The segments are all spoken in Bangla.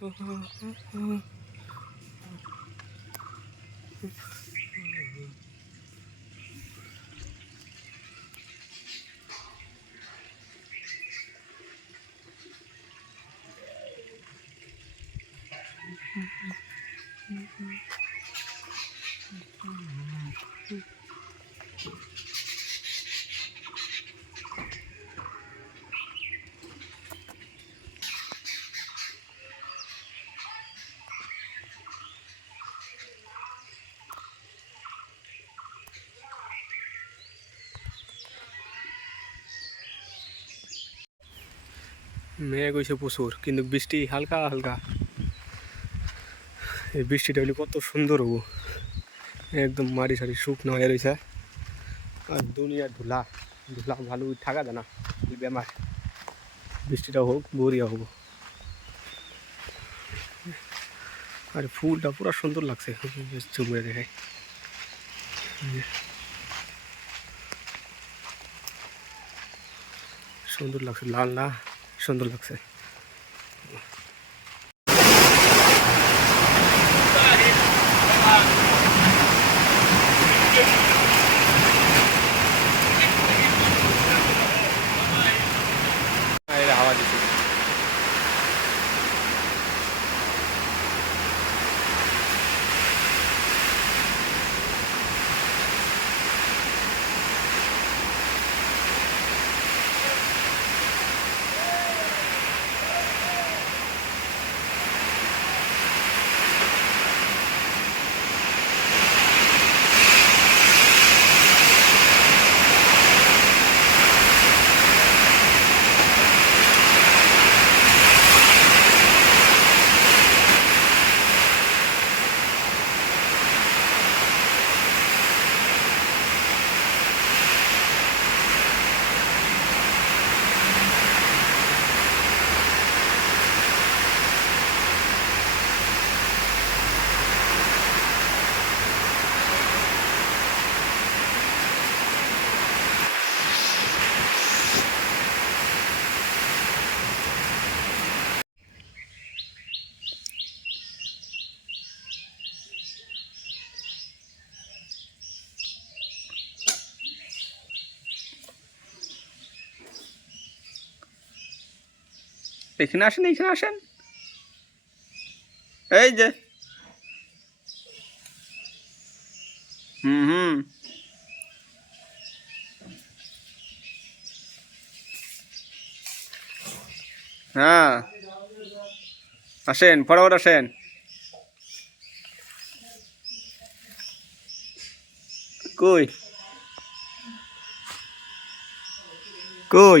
Mm-hmm. মেঘ হয়েছে প্রচুর, কিন্তু বৃষ্টি হালকা হালকা। এই বৃষ্টিটা হলে কত সুন্দর হব। একদম মারি সারি শুকনো হয়ে রয়েছে আর দুনিয়া ধুলা ধুলা ভালো থাকা যায় না বেমার। বৃষ্টিটা হোক বরিয়া হব আর ফুলটা পুরো সুন্দর লাগছে চুমড়ে দেখে। সুন্দর লাগছে, লাল না। সুন্দর লাগছে। এখানে আসেন এখানে আসেন। এই যে। হুম হুম। হ্যাঁ। আসেন ফটাফট আসেন। কই? কই?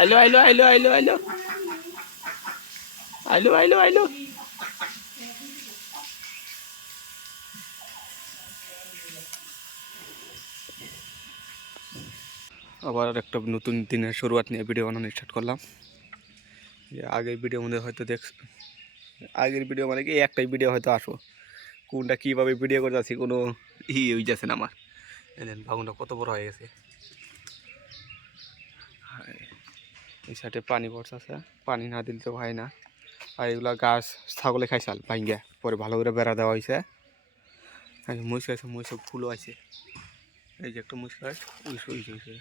আইলো আইলো আইলো আইলো আইলো আইলো আইলো আইলো আবার একটা নতুন দিনের শুরুয়াত নিয়ে ভিডিও বানানো স্টার্ট করলাম। যে আগের ভিডিও মধ্যে হয়তো দেখ আগের ভিডিও মানে কি একটাই ভিডিও হয়তো আসো কোনটা কীভাবে ভিডিও করে যাচ্ছি কোনো ই হয়ে যাচ্ছে না আমার। বাগুনটা কত বড় হয়ে গেছে হায়, এই সাইডে পানি বর্ষা আছে পানি না দিলে তো হয় না। আর এগুলা গাছ ছাগলে খাইছাল ভাঙ্গা পরে ভালো করে বেড়া দেওয়া হয়েছে মুস খাইছে মুসে ফুলও আছে। এই যে একটা মুস গাছ, ওই যে-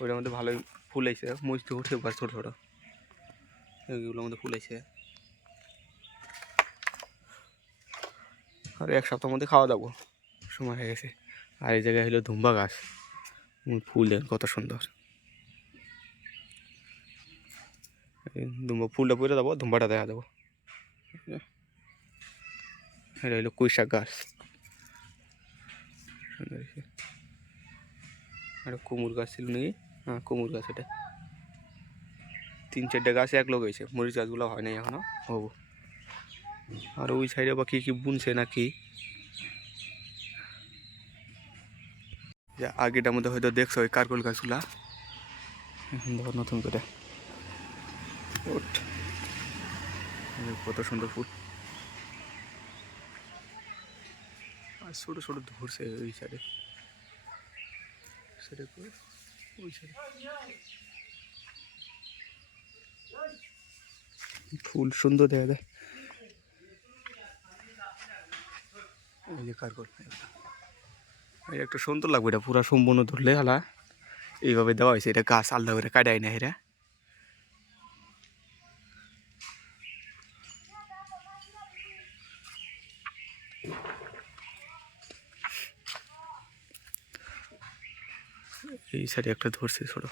ওইটার মধ্যে ভালোই ফুল আইছে মুচ তো উঠে পারে ছোটো ছোটো। এইগুলোর মধ্যে ফুল আইছে আর এক সপ্তাহের মধ্যে খাওয়া দাবো সময় হয়ে গেছে। আর এই জায়গায় হলো ধুম্বা গাছ। ফুল দেখেন কত সুন্দর এই ধুম্বা, ফুলটা পরে দেবো ধুম্বাটা দেখা দেবো এটা হলো কুইশাক গাছ। আর কুমুর গাছ ছিল নাকি? হ্যাঁ কুমুর গাছ এটা। তিন চারটে গাছ এক লোক হয়েছে, মরিচ গাছগুলো হয় নাই এখনও, হব। আর ওই সাইডে বা কী কী বুনছে নাকি যে আগেটার মধ্যে হয়তো দেখছ ওই কারকল গাছগুলা। এখন নতুন করে। কত সুন্দর ফুল আর ছোটো ছোটো ধরছে ওই সাইডে ফুল সুন্দর দেখা যায়। একটা সুন্দর লাগবে এটা, পুরা সম্পূর্ণ ধরলে, হালা। এইভাবে দেওয়া হয়েছে, এটা গাছ আলাদা করে কাটাই না, এরা। এই সাইডে একটা ধরছে ছোট